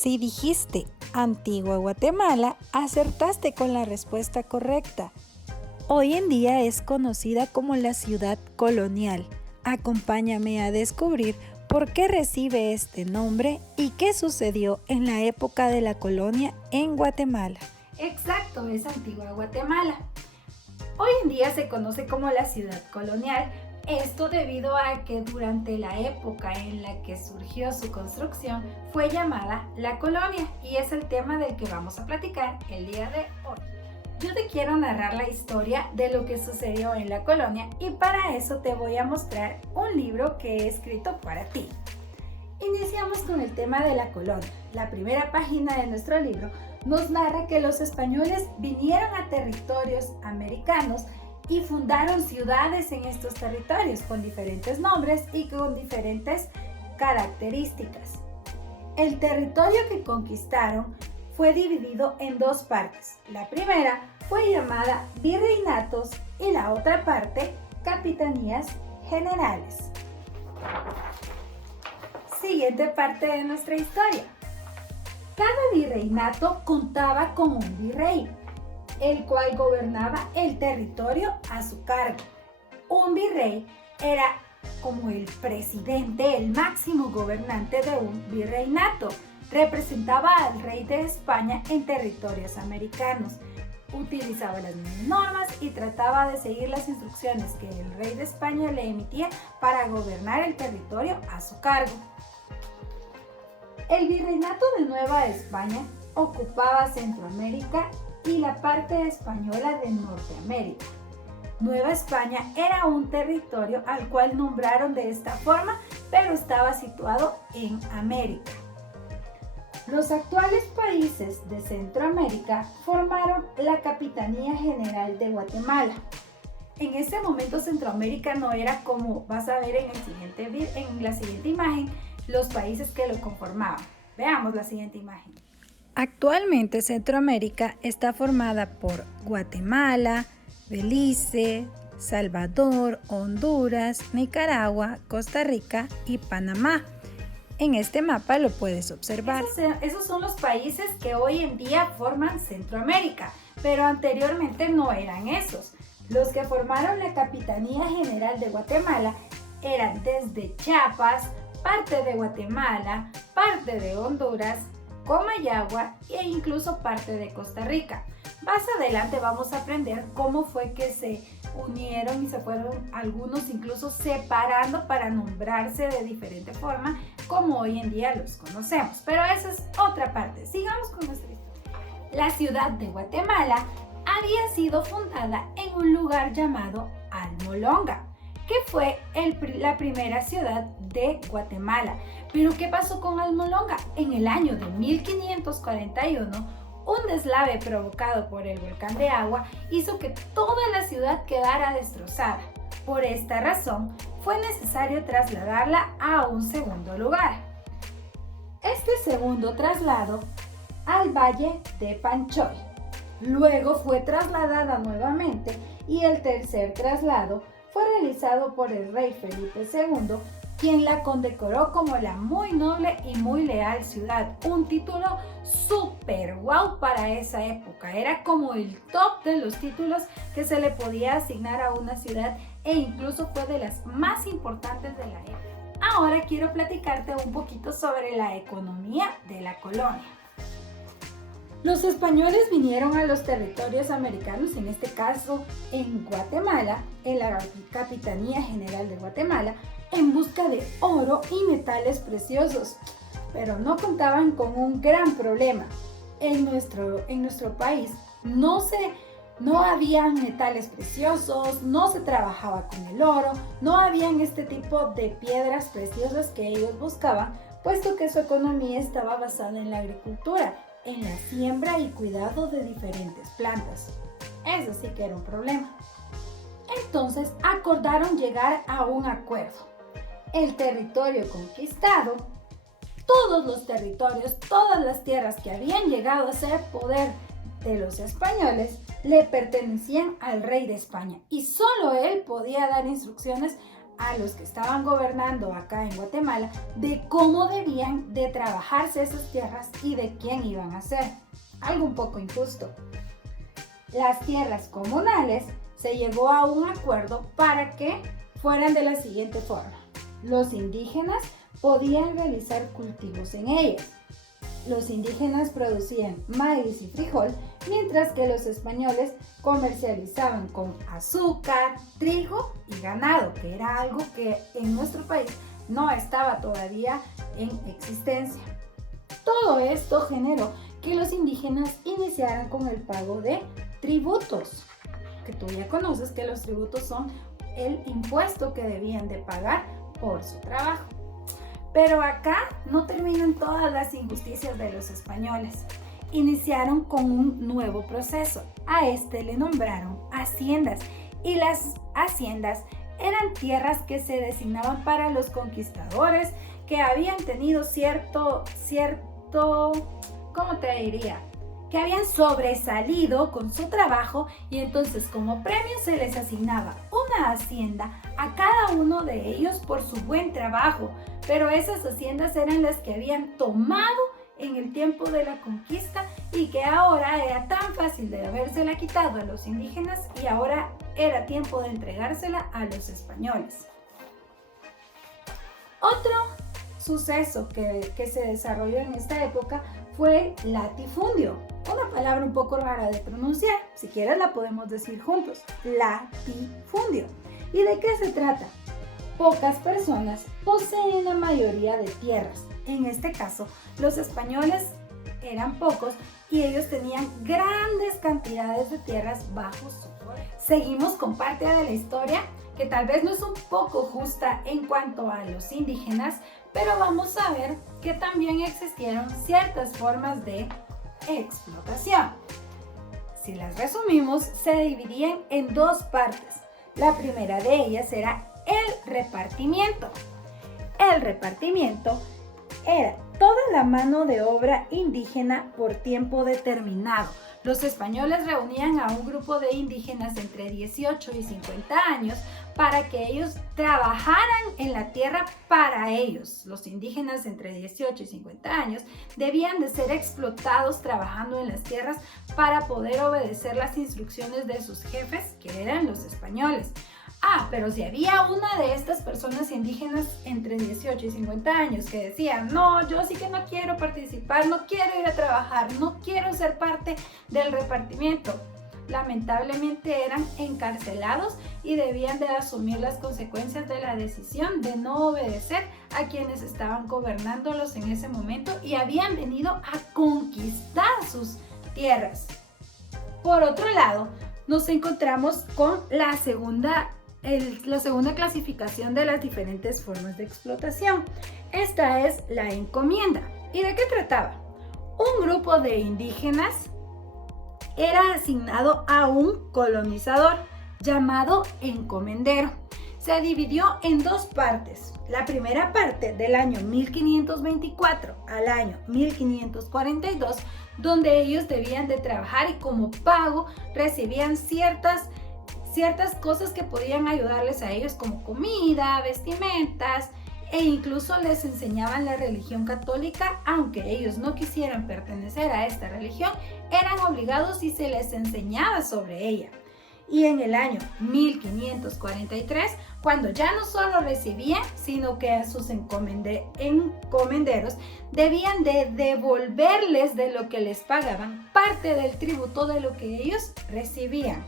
Si dijiste Antigua Guatemala, acertaste con la respuesta correcta. Hoy en día es conocida como la ciudad colonial. Acompáñame a descubrir por qué recibe este nombre y qué sucedió en la época de la colonia en Guatemala. Exacto, es Antigua Guatemala. Hoy en día se conoce como la ciudad colonial. Esto debido a que durante la época en la que surgió su construcción fue llamada la colonia y es el tema del que vamos a platicar el día de hoy. Yo te quiero narrar la historia de lo que sucedió en la colonia y para eso te voy a mostrar un libro que he escrito para ti. Iniciamos con el tema de la colonia. La primera página de nuestro libro nos narra que los españoles vinieron a territorios americanos y fundaron ciudades en estos territorios con diferentes nombres y con diferentes características. El territorio que conquistaron fue dividido en dos partes. La primera fue llamada virreinatos y la otra parte capitanías generales. Siguiente parte de nuestra historia. Cada virreinato contaba con un virrey, el cual gobernaba el territorio a su cargo. Un virrey era como el presidente, el máximo gobernante de un virreinato. Representaba al rey de España en territorios americanos. Utilizaba las mismas normas y trataba de seguir las instrucciones que el rey de España le emitía para gobernar el territorio a su cargo. El virreinato de Nueva España ocupaba Centroamérica y la parte española de Norteamérica. Nueva España era un territorio al cual nombraron de esta forma, pero estaba situado en América. Los actuales países de Centroamérica formaron la Capitanía General de Guatemala. En ese momento Centroamérica no era como vas a ver en la siguiente imagen los países que lo conformaban. Veamos la siguiente imagen. Actualmente Centroamérica está formada por Guatemala, Belice, Salvador, Honduras, Nicaragua, Costa Rica y Panamá. En este mapa lo puedes observar. Esos son los países que hoy en día forman Centroamérica, pero anteriormente no eran esos. Los que formaron la Capitanía General de Guatemala eran desde Chiapas, parte de Guatemala, parte de Honduras, Comayagua e incluso parte de Costa Rica. Más adelante vamos a aprender cómo fue que se unieron y se fueron algunos incluso separando para nombrarse de diferente forma como hoy en día los conocemos. Pero esa es otra parte. Sigamos con nuestra historia. La ciudad de Guatemala había sido fundada en un lugar llamado Almolonga, que fue la primera ciudad de Guatemala. Pero ¿qué pasó con Almolonga? En el año de 1541, un deslave provocado por el volcán de Agua hizo que toda la ciudad quedara destrozada. Por esta razón, fue necesario trasladarla a un segundo lugar. Este segundo traslado al Valle de Panchoy. Luego fue trasladada nuevamente y el tercer traslado fue realizado por el rey Felipe II, quien la condecoró como la muy noble y muy leal ciudad. Un título súper guau para esa época. Era como el top de los títulos que se le podía asignar a una ciudad e incluso fue de las más importantes de la época. Ahora quiero platicarte un poquito sobre la economía de la colonia. Los españoles vinieron a los territorios americanos, en este caso en Guatemala, en la Capitanía General de Guatemala, en busca de oro y metales preciosos, pero no contaban con un gran problema. En nuestro país no habían metales preciosos, no se trabajaba con el oro, no habían este tipo de piedras preciosas que ellos buscaban, puesto que su economía estaba basada en la agricultura, en la siembra y cuidado de diferentes plantas. Eso sí que era un problema. Entonces acordaron llegar a un acuerdo. El territorio conquistado, todos los territorios, todas las tierras que habían llegado a ser poder de los españoles, le pertenecían al rey de España y solo él podía dar instrucciones a los que estaban gobernando acá en Guatemala de cómo debían de trabajarse esas tierras y de quién iban a ser. Algo un poco injusto. Las tierras comunales se llegó a un acuerdo para que fueran de la siguiente forma. Los indígenas podían realizar cultivos en ellas. Los indígenas producían maíz y frijol, mientras que los españoles comercializaban con azúcar, trigo y ganado, que era algo que en nuestro país no estaba todavía en existencia. Todo esto generó que los indígenas iniciaran con el pago de tributos, que tú ya conoces que los tributos son el impuesto que debían de pagar por su trabajo. Pero acá no terminan todas las injusticias de los españoles. Iniciaron con un nuevo proceso. A este le nombraron haciendas, y las haciendas eran tierras que se designaban para los conquistadores que habían tenido cierto, ¿cómo te diría? Que habían sobresalido con su trabajo, y entonces como premio se les asignaba una hacienda a cada uno de ellos por su buen trabajo, pero esas haciendas eran las que habían tomado en el tiempo de la conquista y que ahora era tan fácil de habérsela quitado a los indígenas y ahora era tiempo de entregársela a los españoles. Otro suceso que se desarrolló en esta época fue el latifundio, una palabra un poco rara de pronunciar, si quieres la podemos decir juntos, latifundio. ¿Y de qué se trata? Pocas personas poseen la mayoría de tierras. En este caso, los españoles eran pocos y ellos tenían grandes cantidades de tierras bajo su poder. Seguimos con parte de la historia que tal vez no es un poco justa en cuanto a los indígenas, pero vamos a ver que también existieron ciertas formas de explotación. Si las resumimos, se dividían en dos partes. La primera de ellas era el repartimiento. El repartimiento era toda la mano de obra indígena por tiempo determinado. Los españoles reunían a un grupo de indígenas entre 18 y 50 años para que ellos trabajaran en la tierra para ellos. Los indígenas entre 18 y 50 años debían de ser explotados trabajando en las tierras para poder obedecer las instrucciones de sus jefes, que eran los españoles. Pero si había una de estas personas indígenas entre 18 y 50 años que decía, no, yo sí que no quiero participar, no quiero ir a trabajar, no quiero ser parte del repartimiento, lamentablemente eran encarcelados y debían de asumir las consecuencias de la decisión de no obedecer a quienes estaban gobernándolos en ese momento y habían venido a conquistar sus tierras. Por otro lado, nos encontramos con la segunda clasificación de las diferentes formas de explotación. Esta es la encomienda. ¿Y de qué trataba? Un grupo de indígenas era asignado a un colonizador llamado encomendero. Se dividió en dos partes. La primera parte del año 1524 al año 1542, donde ellos debían de trabajar y como pago recibían ciertas cosas que podían ayudarles a ellos como comida, vestimentas e incluso les enseñaban la religión católica, aunque ellos no quisieran pertenecer a esta religión, eran obligados y se les enseñaba sobre ella. Y en el año 1543, cuando ya no solo recibían, sino que a sus encomenderos debían de devolverles de lo que les pagaban parte del tributo de lo que ellos recibían.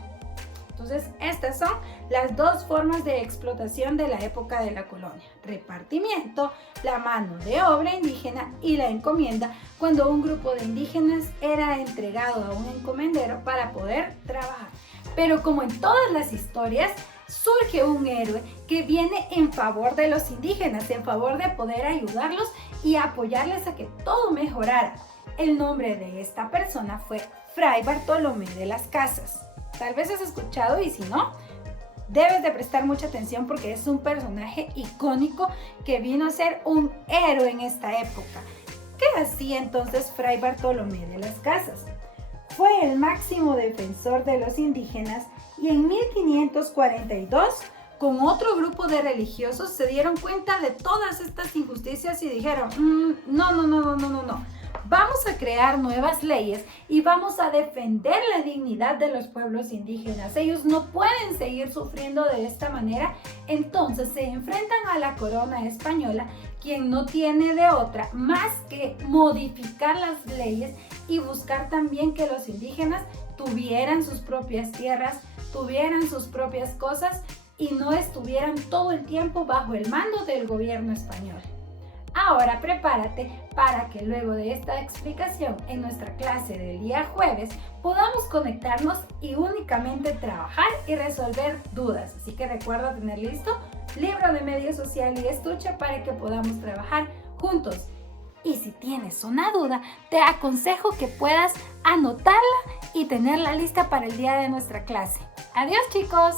Entonces, estas son las dos formas de explotación de la época de la colonia. Repartimiento, la mano de obra indígena y la encomienda, cuando un grupo de indígenas era entregado a un encomendero para poder trabajar. Pero como en todas las historias, surge un héroe que viene en favor de los indígenas, en favor de poder ayudarlos y apoyarles a que todo mejorara. El nombre de esta persona fue Fray Bartolomé de las Casas. Tal vez has escuchado y si no, debes de prestar mucha atención porque es un personaje icónico que vino a ser un héroe en esta época. ¿Qué hacía entonces Fray Bartolomé de las Casas? Fue el máximo defensor de los indígenas y en 1542 con otro grupo de religiosos, se dieron cuenta de todas estas injusticias y dijeron, no. Vamos a crear nuevas leyes y vamos a defender la dignidad de los pueblos indígenas. Ellos no pueden seguir sufriendo de esta manera. Entonces se enfrentan a la corona española, quien no tiene de otra más que modificar las leyes y buscar también que los indígenas tuvieran sus propias tierras, tuvieran sus propias cosas y no estuvieran todo el tiempo bajo el mando del gobierno español. Ahora prepárate para que luego de esta explicación en nuestra clase del día jueves podamos conectarnos y únicamente trabajar y resolver dudas. Así que recuerda tener listo libro de medio social y estuche para que podamos trabajar juntos. Y si tienes una duda, te aconsejo que puedas anotarla y tenerla lista para el día de nuestra clase. ¡Adiós, chicos!